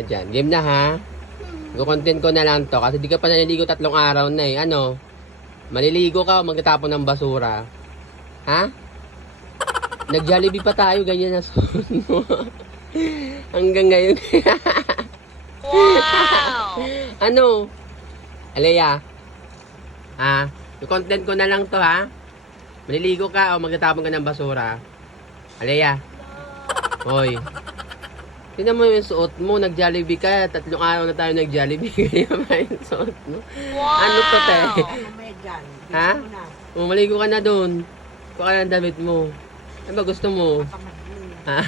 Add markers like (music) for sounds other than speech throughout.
ka dyan. Game na ha? Go-content ko na lang to kasi di ka pa naliligo tatlong araw na eh. Ano? Maliligo ka o magtatapon ng basura? Ha? Nag-Jollibee pa tayo, ganyan na suot mo. (laughs) Hanggang ngayon. Wow! (laughs) ano? Alea? Ha? Yung-content ko na lang to ha? Maliligo ka o magtatapon ka ng basura? Alea? Hoy. Tingnan mo yung suot mo, nag-Jollibee ka. Tatlong araw na tayo nag-Jollibee. (laughs) Ganyan pa yung suot mo. Wow! Ano to, te? Ha? Bilisan mo na. O, maligo ka na doon. Kuha ka ng damit mo. Ano ba gusto mo? Ha?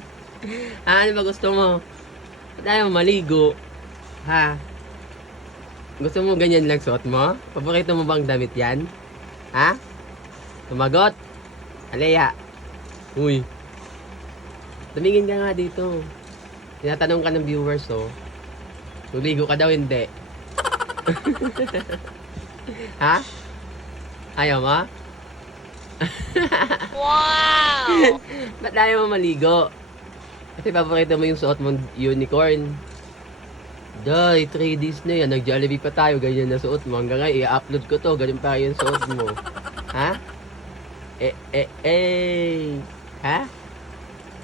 (laughs) ha? Ano ba gusto mo? Mo maligo? Ha? Gusto mo ganyan lang suot mo? Paborito mo bang damit yan? Ha? Tumagot? Alea. Uy. Tumingin ka nga dito. Tinatanong ka ng viewers, oh. Luligo ka daw, hindi. (laughs) ha? Ayaw mo? (laughs) Wow! Ba't ayaw mo maligo? Kasi paborito mo yung suot mong unicorn. Day, 3 days na yan. Nag-Jollibee pa tayo. Ganyan na suot mo. Hanggang ngayon, i-upload ko to. Ganun pa yung suot mo. Ha? Eh, eh, eh. Ha?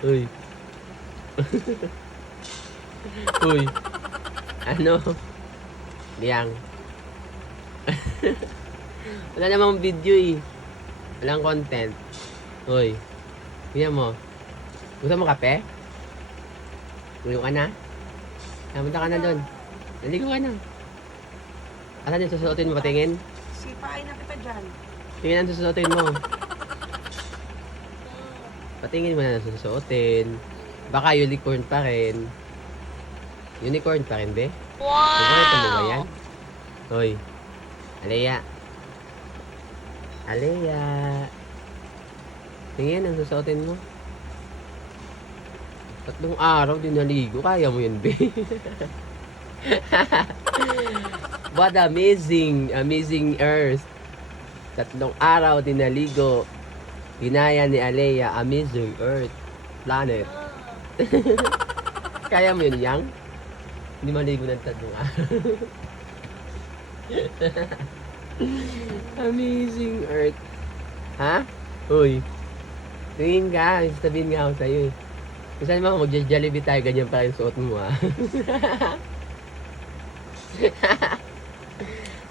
Uy. (laughs) Uy. Ano? Liang. (laughs) Wala namang video eh. Walang content. Uy. Tingnan mo. Gusto mo kape? Tuyo ka na? Namunta ka na doon. Naligo ka na. Asan yung susuotin mo? Patingin? Sipain na kita dyan. Tingin ang susuotin mo. (laughs) Patingin mo na ang susuotin. Baka unicorn pa rin. Unicorn pa rin, be? Paborito mo ba yan? Wow! Hoy. Alea. Alea. Tingin ang susuotin mo. Tatlong araw din naligo. Kaya mo yun, be. (laughs) What amazing, amazing earth. Tatlong araw din naligo. Ginaya ni Alea, amazing earth. Planet. (laughs) Kaya mo yun, Yang? Hindi maligo ng tatlong araw. (laughs) Amazing Earth. Ha? Uy. Tingin ka. Sabihin nga ako sa'yo eh. Kung saan mo mag-jollibee tayo, ganyan pa yung suot mo ha. (laughs)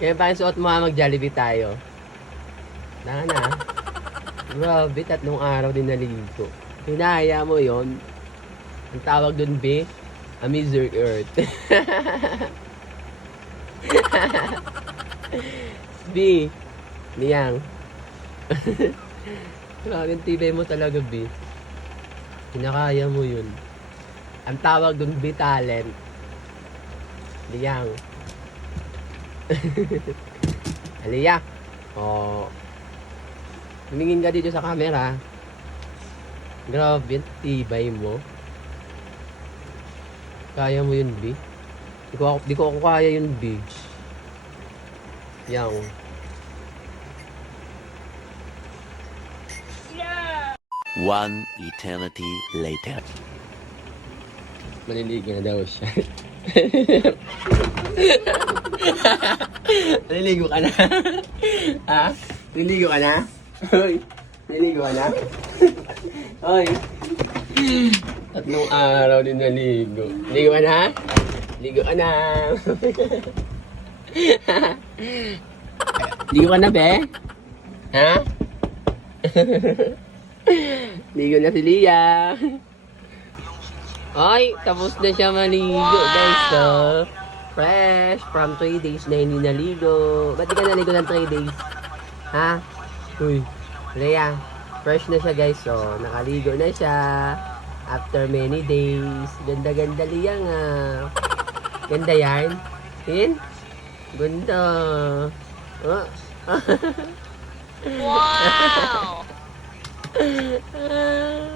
ganyan pa yung suot mo ha, mag-jollibee tayo. Tanga na. Grabe, tatlong araw din naligo. Hinaya mo yon Ang tawag dun, B, Amazing Earth. (laughs) B. Niyang. (laughs) Grabe yung tibay mo talaga, B. Kinakaya mo yun. Ang tawag dun, B talent. Niyang. (laughs) Aliyah. Oh. Tumingin ka dito sa camera. Grabe, tibay mo. Kaya mo yun, B. Di ko, ako- di ko ako kaya yun, B. Yang. One eternity later. Maliligo na daw siya. (laughs) Maliligo ka na? (laughs) ha? Maliligo ka na? (laughs) Hoy. Maliligo ka na? Hoy. Tatlong araw din naligo. Ligo ka na? Ligo ka na. (laughs) Ligo ka na, be? Ha? (laughs) Ligo na si Lia. Ay, tapos na siya maligo, guys. So, fresh from 3 days na hindi naligo. Ba't di ka naligo ng 3 days? Ha? Uy, Leia, fresh na siya, guys. So, nakaligo na siya. After many days. Ganda-ganda Lia nga. Ganda yan. Tin? Ganda. Oh. (laughs) Wow! (laughs)